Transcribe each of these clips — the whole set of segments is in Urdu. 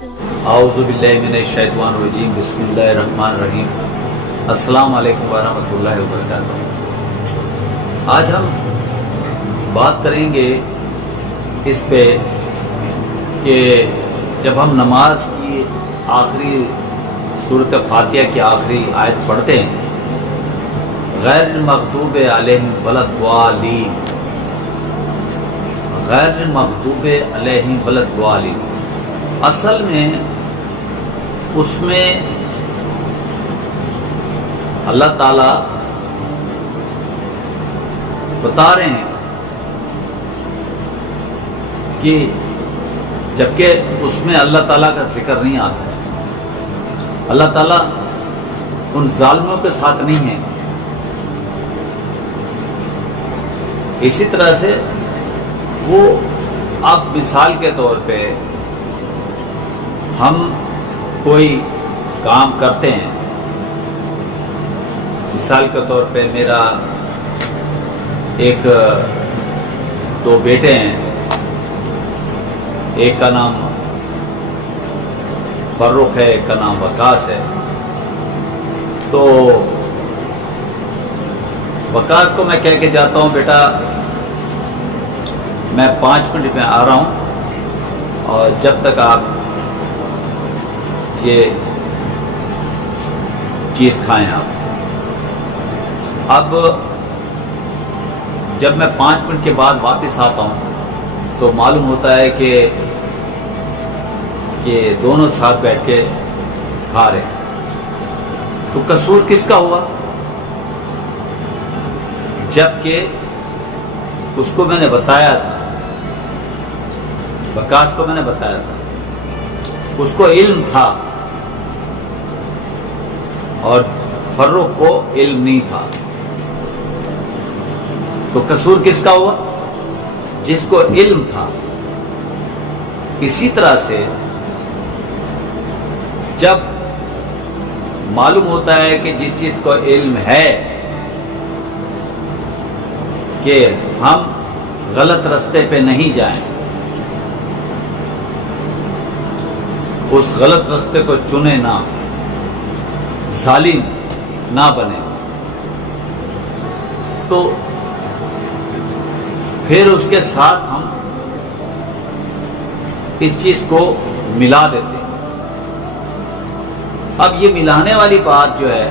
اعوذ باللہ من الشیطان الرجیم بسم اللہ الرحمن الرحیم السلام علیکم ورحمۃ اللہ وبرکاتہ۔ آج ہم بات کریں گے اس پہ کہ جب ہم نماز کی آخری سورۃ فاتحہ کی آخری آیت پڑھتے ہیں غیر المغضوب علیہم ولا الضالین، غیر المغضوب علیہم ولا الضالین، اصل میں اس میں اللہ تعالیٰ بتا رہے ہیں کہ جبکہ اس میں اللہ تعالیٰ کا ذکر نہیں آتا ہے، اللہ تعالیٰ ان ظالموں کے ساتھ نہیں ہے۔ اسی طرح سے وہ اب مثال کے طور پہ ہم کوئی کام کرتے ہیں، مثال کے طور پہ میرا ایک دو بیٹے ہیں، ایک کا نام فرخ ہے، ایک کا نام وقاص ہے۔ تو وقاص کو میں کہہ کے جاتا ہوں بیٹا میں 5 منٹ میں آ رہا ہوں اور جب تک آپ یہ چیز کھائیں آپ۔ اب جب میں 5 منٹ کے بعد واپس آتا ہوں تو معلوم ہوتا ہے کہ دونوں ساتھ بیٹھ کے کھا رہے ہیں، تو قصور کس کا ہوا؟ جبکہ اس کو میں نے بتایا تھا، وقاص کو میں نے بتایا تھا، اس کو علم تھا اور فرخ کو علم نہیں تھا، تو قصور کس کا ہوا؟ جس کو علم تھا۔ اسی طرح سے جب معلوم ہوتا ہے کہ جس چیز کو علم ہے کہ ہم غلط راستے پہ نہیں جائیں، اس غلط راستے کو چنے نہ، ظالم نہ بنے، تو پھر اس کے ساتھ ہم اس چیز کو ملا دیتے ہیں۔ اب یہ ملانے والی بات جو ہے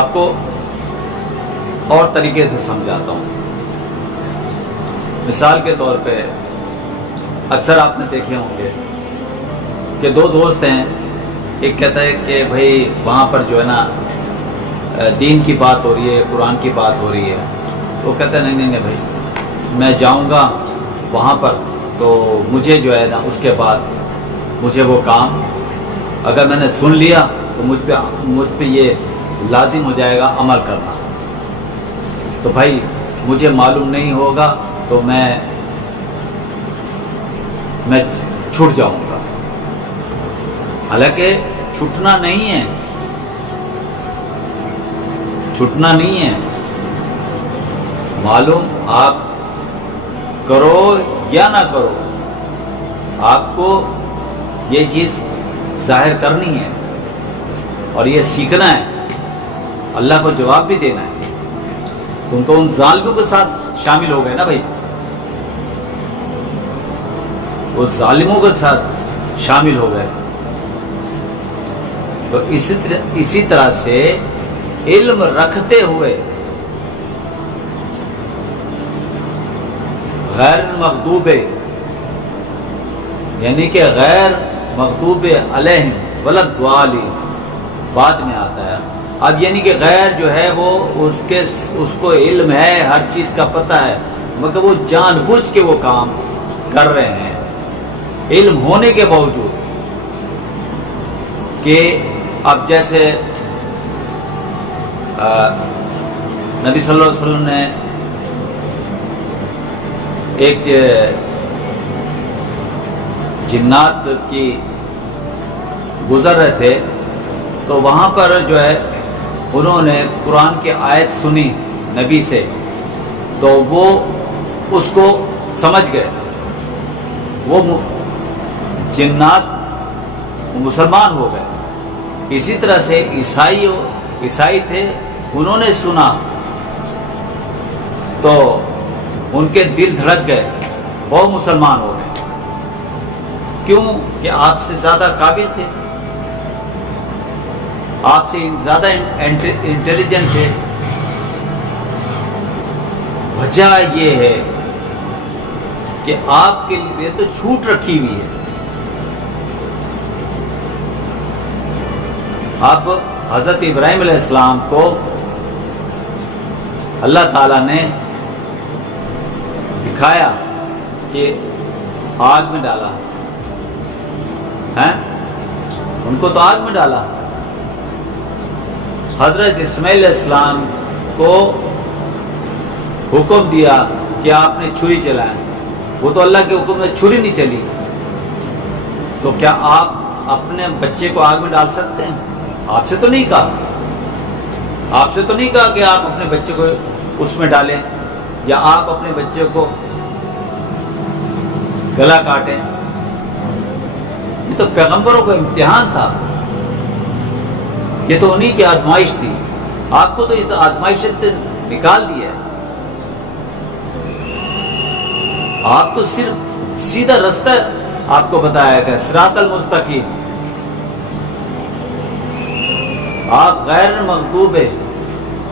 آپ کو اور طریقے سے سمجھاتا ہوں۔ مثال کے طور پہ اکثر آپ نے دیکھے ہوں گے کہ دو دوست ہیں، ایک کہتا ہے کہ بھائی وہاں پر جو ہے نا دین کی بات ہو رہی ہے، قرآن کی بات ہو رہی ہے، تو وہ کہتا ہے نہیں بھائی میں جاؤں گا وہاں پر تو مجھے جو ہے نا اس کے بعد مجھے وہ کام اگر میں نے سن لیا تو مجھ پہ یہ لازم ہو جائے گا عمل کرنا، تو بھائی مجھے معلوم نہیں ہوگا تو میں چھوٹ جاؤں گا۔ حالانکہ چھٹنا نہیں ہے، چھٹنا نہیں ہے، معلوم آپ کرو یا نہ کرو، آپ کو یہ چیز ظاہر کرنی ہے اور یہ سیکھنا ہے، اللہ کو جواب بھی دینا ہے۔ تم تو ان ظالموں کے ساتھ شامل ہو گئے نا بھائی، وہ ظالموں کے ساتھ شامل ہو گئے۔ تو اسی طرح سے علم رکھتے ہوئے غیر مغضوب یعنی کہ غیر مغضوب علیہم ولا الضالین بعد میں آتا ہے۔ اب یعنی کہ غیر جو ہے وہ اس کو علم ہے، ہر چیز کا پتہ ہے، مگر وہ جان بوجھ کے وہ کام کر رہے ہیں علم ہونے کے باوجود۔ کہ اب جیسے نبی صلی اللہ علیہ وسلم نے ایک جنات کی گزر رہے تھے، تو وہاں پر جو ہے انہوں نے قرآن کی آیت سنی نبی سے، تو وہ اس کو سمجھ گئے، وہ جنات مسلمان ہو گئے۔ اسی طرح سے عیسائی تھے، انہوں نے سنا تو ان کے دل دھڑک گئے، وہ مسلمان ہو گئے۔ کیوں؟ کہ آپ سے زیادہ قابل تھے، آپ سے زیادہ انٹیلیجنٹ تھے۔ وجہ یہ ہے کہ آپ کے لیے تو چھوٹ رکھی ہوئی ہے۔ اب حضرت ابراہیم علیہ السلام کو اللہ تعالیٰ نے دکھایا کہ آگ میں ڈالا ہے، ان کو تو آگ میں ڈالا۔ حضرت اسماعیل علیہ السلام کو حکم دیا کہ آپ نے چھری چلائیں، وہ تو اللہ کے حکم میں چھری نہیں چلی، تو کیا آپ اپنے بچے کو آگ میں ڈال سکتے ہیں؟ آپ سے تو نہیں کہا، آپ سے تو نہیں کہا کہ آپ اپنے بچے کو اس میں ڈالیں یا آپ اپنے بچے کو گلا کاٹیں۔ یہ تو پیغمبروں کا امتحان تھا، یہ تو انہی کی آزمائش تھی، آپ کو تو اس آزمائش سے نکال دیا ہے۔ آپ تو صرف سیدھا رستہ آپ کو بتایا گیا، صراط المستقیم۔ آپ غیر مغضوب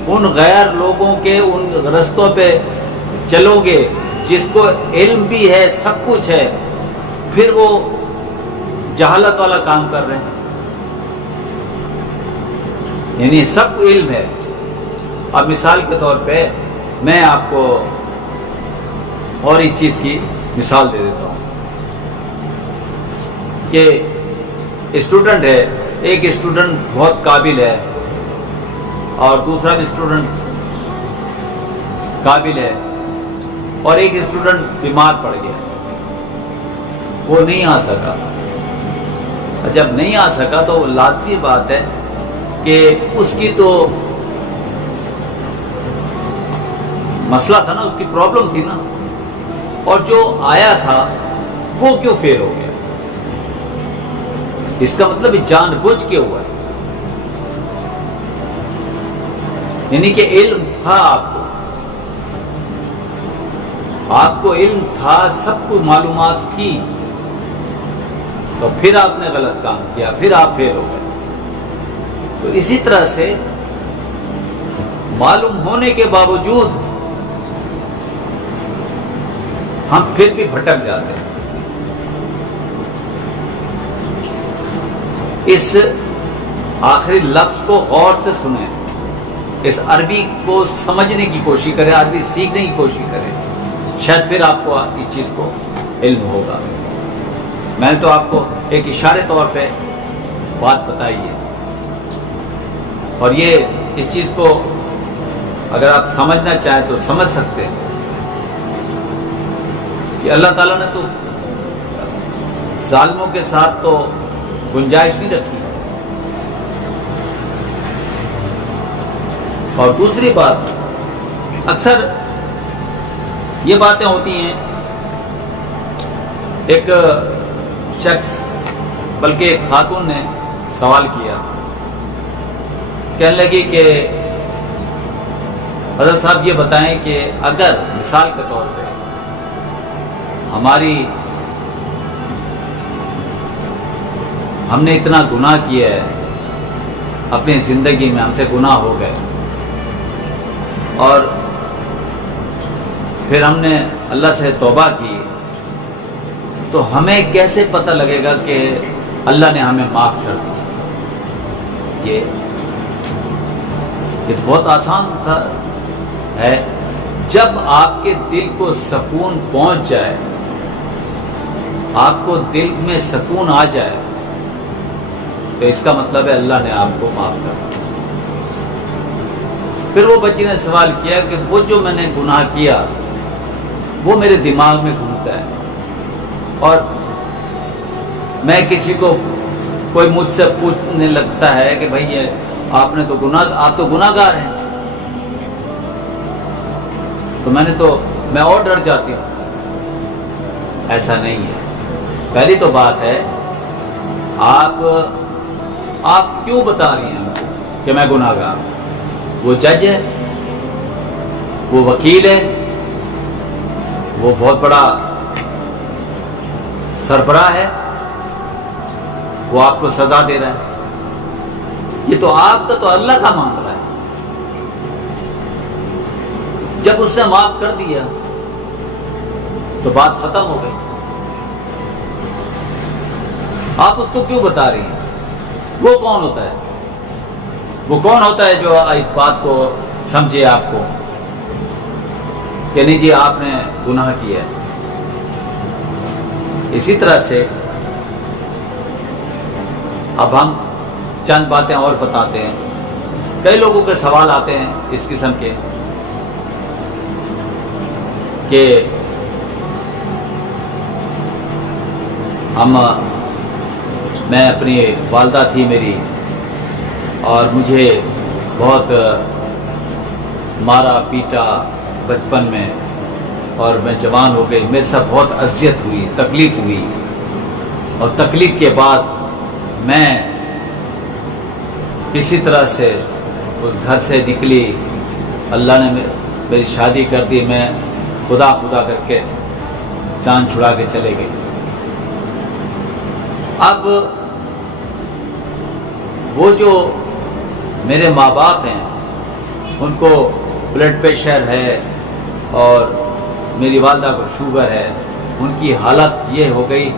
ان غیر لوگوں کے ان رستوں پہ چلو گے جس کو علم بھی ہے، سب کچھ ہے، پھر وہ جہالت والا کام کر رہے ہیں۔ یعنی سب کو علم ہے۔ اب مثال کے طور پہ میں آپ کو اور ایک چیز کی مثال دے دیتا ہوں کہ اسٹوڈنٹ ہے، ایک اسٹوڈنٹ بہت قابل ہے اور دوسرا بھی اسٹوڈنٹ قابل ہے، اور ایک اسٹوڈنٹ بیمار پڑ گیا، وہ نہیں آ سکا۔ جب نہیں آ سکا تو لازمی بات ہے کہ اس کی تو مسئلہ تھا نا، اس کی پرابلم تھی نا، اور جو آیا تھا وہ کیوں فیل ہو گیا؟ اس کا مطلب جان بوجھ کے ہوا ہے، یعنی کہ علم تھا، آپ کو علم تھا، سب کو معلومات تھی، تو پھر آپ نے غلط کام کیا، پھر آپ فیل ہو گئے۔ تو اسی طرح سے معلوم ہونے کے باوجود ہم پھر بھی بھٹک جاتے ہیں۔ اس آخری لفظ کو غور سے سنیں، اس عربی کو سمجھنے کی کوشش کریں، عربی سیکھنے کی کوشش کریں، شاید پھر آپ کو اس چیز کو علم ہوگا۔ میں نے تو آپ کو ایک اشارے طور پہ بات بتائی ہے، اور یہ اس چیز کو اگر آپ سمجھنا چاہیں تو سمجھ سکتے ہیں کہ اللہ تعالیٰ نے تو ظالموں کے ساتھ تو گنجائش نہیں رکھی۔ اور دوسری بات، اکثر یہ باتیں ہوتی ہیں، ایک شخص بلکہ ایک خاتون نے سوال کیا، کہنے لگی کہ حضرت صاحب یہ بتائیں کہ اگر مثال کے طور پہ ہم نے اتنا گناہ کیا ہے اپنی زندگی میں، ہم سے گناہ ہو گئے، اور پھر ہم نے اللہ سے توبہ کی، تو ہمیں کیسے پتہ لگے گا کہ اللہ نے ہمیں معاف کر دیا؟ یہ تو بہت آسان ہے، جب آپ کے دل کو سکون پہنچ جائے، آپ کو دل میں سکون آ جائے، تو اس کا مطلب ہے اللہ نے آپ کو معاف کر دیا۔ پھر وہ بچی نے سوال کیا کہ وہ جو میں نے گناہ کیا وہ میرے دماغ میں گھومتا ہے، اور میں کسی کو، کوئی مجھ سے پوچھنے لگتا ہے کہ بھائی یہ آپ تو گناہ گار ہیں، تو میں اور ڈر جاتی ہوں۔ ایسا نہیں ہے، پہلی تو بات ہے آپ کیوں بتا رہی ہیں کہ میں گناہ گار ہوں؟ وہ جج ہے، وہ وکیل ہے، وہ بہت بڑا سربراہ ہے، وہ آپ کو سزا دے رہا ہے۔ یہ تو آپ کا تو اللہ کا معاملہ ہے۔ جب اس نے معاف کر دیا تو بات ختم ہو گئی۔ آپ اس کو کیوں بتا رہی ہیں؟ وہ کون ہوتا ہے؟ وہ کون ہوتا ہے جو اس بات کو سمجھے آپ کو کہ نہیں جی آپ نے گناہ کیا ہے؟ اسی طرح سے اب ہم چند باتیں اور بتاتے ہیں۔ کئی لوگوں کے سوال آتے ہیں اس قسم کے کہ میں اپنی والدہ تھی میری اور مجھے بہت مارا پیٹا بچپن میں، اور میں جوان ہو گئی، میرے ساتھ بہت اذیت ہوئی، تکلیف ہوئی، اور تکلیف کے بعد میں کسی طرح سے اس گھر سے نکلی، اللہ نے میری شادی کر دی، میں خدا کر کے جان چھڑا کے چلے گئی۔ اب وہ جو میرے ماں باپ ہیں ان کو بلڈ پریشر ہے اور میری والدہ کو شوگر ہے، ان کی حالت یہ ہو گئی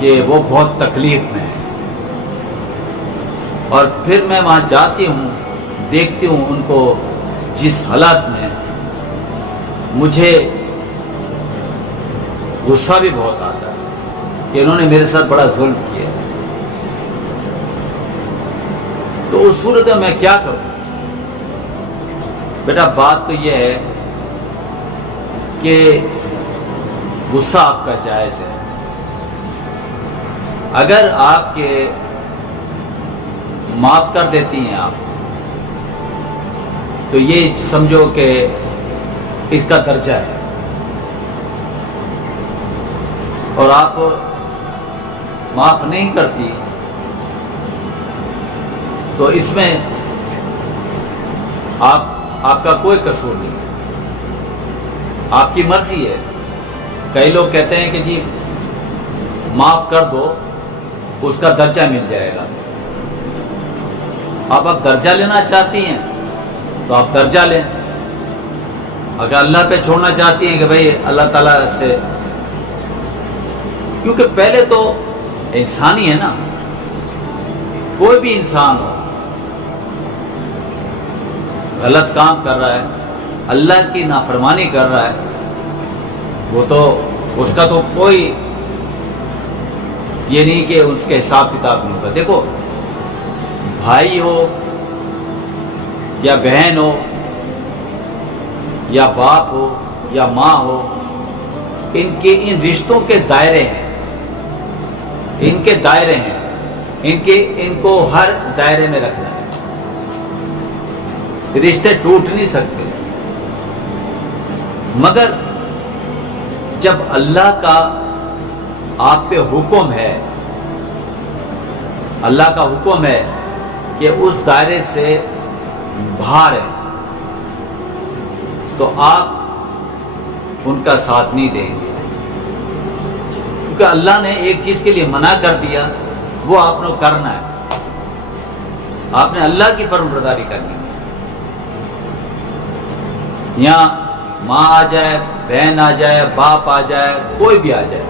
کہ وہ بہت تکلیف میں ہے، اور پھر میں وہاں جاتی ہوں، دیکھتی ہوں ان کو جس حالت میں، مجھے غصہ بھی بہت آتا ہے کہ انہوں نے میرے ساتھ بڑا ظلم کیا۔ تو اس صورت میں کیا کروں؟ بیٹا بات تو یہ ہے کہ غصہ آپ کا جائز ہے۔ اگر آپ کے معاف کر دیتی ہیں آپ، تو یہ سمجھو کہ اس کا درجہ ہے، اور آپ معاف نہیں کرتی تو اس میں آپ کا کوئی قصور نہیں، آپ کی مرضی ہے۔ کئی لوگ کہتے ہیں کہ جی معاف کر دو، اس کا درجہ مل جائے گا۔ آپ درجہ لینا چاہتی ہیں تو آپ درجہ لیں، اگر اللہ پہ چھوڑنا چاہتی ہیں کہ بھئی اللہ تعالیٰ سے، کیونکہ پہلے تو انسانی ہے نا، کوئی بھی انسان ہو غلط کام کر رہا ہے، اللہ کی نافرمانی کر رہا ہے، وہ تو اس کا تو کوئی یہ نہیں کہ اس کے حساب کتاب نہیں ہوگا۔ دیکھو بھائی ہو یا بہن ہو یا باپ ہو یا ماں ہو، ان رشتوں کے دائرے ہیں، ان کے دائرے ہیں، ان کو ہر دائرے میں رکھنا ہے، رشتے ٹوٹ نہیں سکتے۔ مگر جب اللہ کا آپ پہ حکم ہے، اللہ کا حکم ہے کہ اس دائرے سے باہر ہے، تو آپ ان کا ساتھ نہیں دیں گے، کیونکہ اللہ نے ایک چیز کے لیے منع کر دیا، وہ آپ نے کرنا ہے، آپ نے اللہ کی فرمانبرداری کرنی ہے۔ یہاں ماں آ جائے، بہن آ جائے، باپ آ جائے، کوئی بھی آ جائے،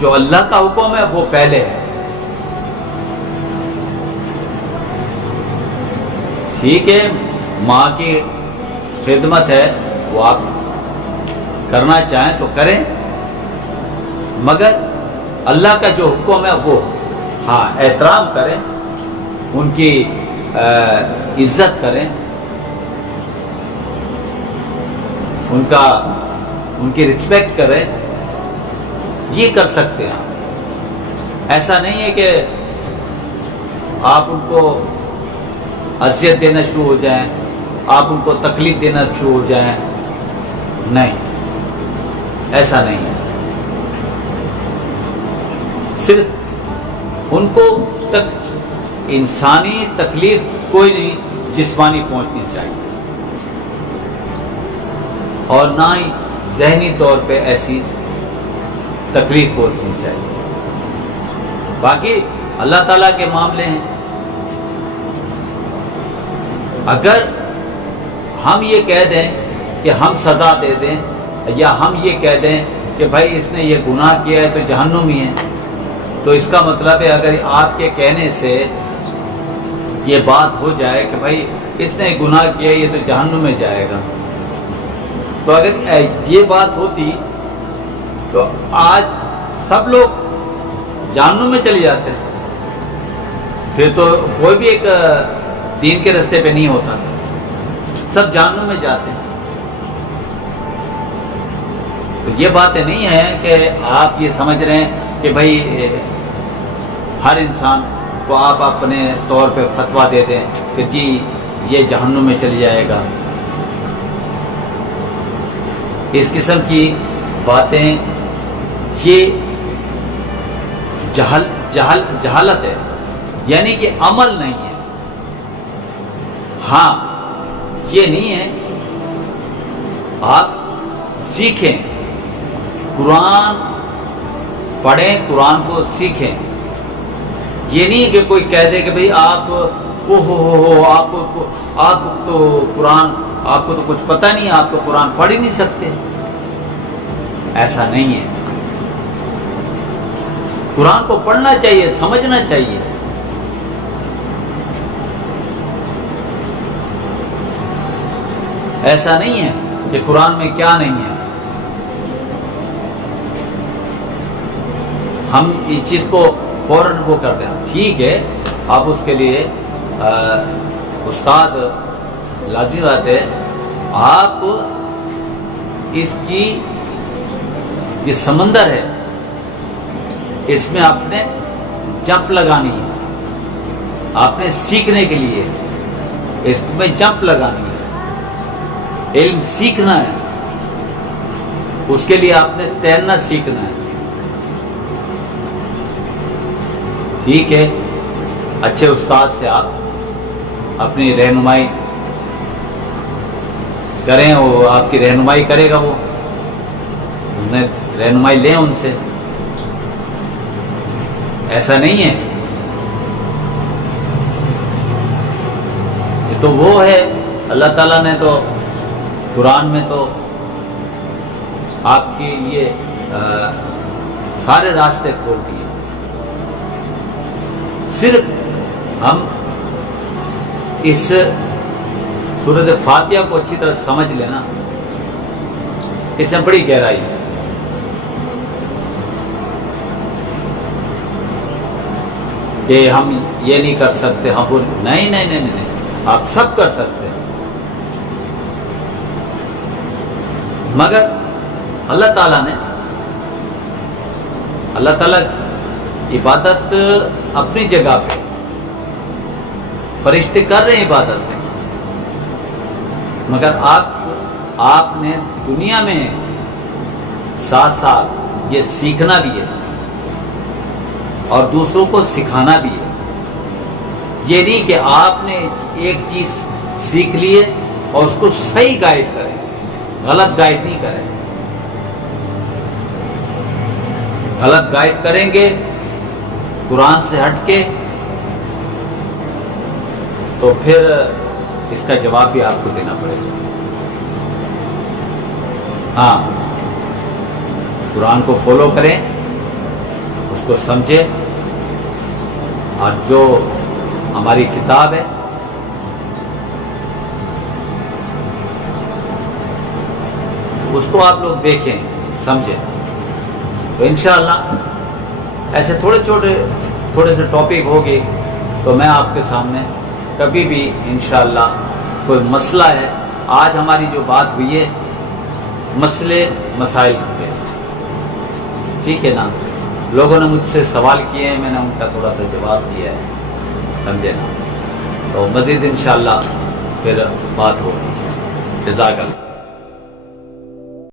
جو اللہ کا حکم ہے وہ پہلے ہے۔ ٹھیک ہے، ماں کی خدمت ہے، وہ آپ کرنا چاہیں تو کریں، مگر اللہ کا جو حکم ہے وہ ہاں احترام کریں، ان کی عزت کریں، ان کی رسپیکٹ کریں، یہ کر سکتے ہیں۔ ایسا نہیں ہے کہ آپ ان کو اذیت دینا شروع ہو جائیں، آپ ان کو تکلیف دینا شروع ہو جائیں، نہیں، ایسا نہیں ہے۔ صرف ان کو تک انسانی تکلیف کوئی نہیں جسمانی پہنچنی چاہیے، اور نہ ہی ذہنی طور پہ ایسی تکلیف پہنچنی چاہیے۔ باقی اللہ تعالیٰ کے معاملے ہیں، اگر ہم یہ کہہ دیں کہ ہم سزا دے دیں، یا ہم یہ کہہ دیں کہ بھائی اس نے یہ گناہ کیا ہے تو جہنمی ہے، تو اس کا مطلب ہے اگر آپ کے کہنے سے یہ بات ہو جائے کہ بھائی اس نے گناہ کیا یہ تو جہنم میں جائے گا، تو اگر یہ بات ہوتی تو آج سب لوگ جہنم میں چلے جاتے، پھر تو کوئی بھی ایک دین کے راستے پہ نہیں ہوتا، سب جہنم میں جاتے ہیں۔ تو یہ باتیں نہیں ہیں کہ آپ یہ سمجھ رہے ہیں کہ بھائی ہر انسان کو آپ اپنے طور پہ فتویٰ دے دیں کہ جی یہ جہنم میں چل جائے گا۔ اس قسم کی باتیں یہ جہالت ہے، یعنی کہ عمل نہیں ہے۔ ہاں یہ نہیں ہے، آپ سیکھیں، قرآن پڑھیں، قرآن کو سیکھیں۔ یہ نہیں کہ کوئی کہہ دے کہ بھئی آپ آپ تو قرآن، آپ کو تو کچھ پتہ نہیں، آپ تو قرآن پڑھ ہی نہیں سکتے۔ ایسا نہیں ہے، قرآن کو پڑھنا چاہیے، سمجھنا چاہیے۔ ایسا نہیں ہے کہ قرآن میں کیا نہیں ہے۔ ہم اس چیز کو فوراً وہ کرتے ہیں، ٹھیک ہے آپ اس کے لیے استاد لازمی بات ہے، آپ اس کی یہ سمندر ہے، اس میں آپ نے جمپ لگانی ہے، آپ نے سیکھنے کے لیے اس میں جمپ لگانی ہے، علم سیکھنا ہے، اس کے لیے آپ نے تیرنا سیکھنا ہے۔ ٹھیک ہے، اچھے استاد سے آپ اپنی رہنمائی کریں، وہ آپ کی رہنمائی کرے گا، وہ رہنمائی لیں ان سے۔ ایسا نہیں ہے، یہ تو وہ ہے، اللہ تعالیٰ نے تو قرآن میں تو آپ کے لیے سارے راستے کھول دیے۔ صرف ہم اس سورۃ فاتحہ کو اچھی طرح سمجھ لینا، اس میں بڑی گہرائی ہے۔ کہ ہم یہ نہیں کر سکتے، ہم نہیں نہیں نہیں نہیں، آپ سب کر سکتے ہیں، مگر اللہ تعالیٰ نے، اللہ تعالیٰ عبادت اپنی جگہ پہ، فرشتے کر رہے ہیں عبادت، مگر آپ نے دنیا میں ساتھ ساتھ یہ سیکھنا بھی ہے اور دوسروں کو سکھانا بھی ہے۔ یہ نہیں کہ آپ نے ایک چیز سیکھ لیے اور اس کو صحیح گائیڈ کریں، غلط گائیڈ نہیں کریں۔ غلط گائیڈ کریں گے قرآن سے ہٹ کے تو پھر اس کا جواب بھی آپ کو دینا پڑے گا۔ ہاں، قرآن کو فالو کریں، اس کو سمجھیں، اور جو ہماری کتاب ہے اس کو آپ لوگ دیکھیں، سمجھیں، تو انشاءاللہ ایسے تھوڑے سے ٹاپک ہوگی تو میں آپ کے سامنے کبھی بھی انشاءاللہ کوئی مسئلہ ہے، آج ہماری جو بات ہوئی ہے مسئلے مسائل پہ، ٹھیک ہے نا، لوگوں نے مجھ سے سوال کیے ہیں، میں نے ان کا تھوڑا سا جواب دیا ہے، سمجھے نا، تو مزید انشاءاللہ پھر بات ہوگی۔ جزاک اللہ۔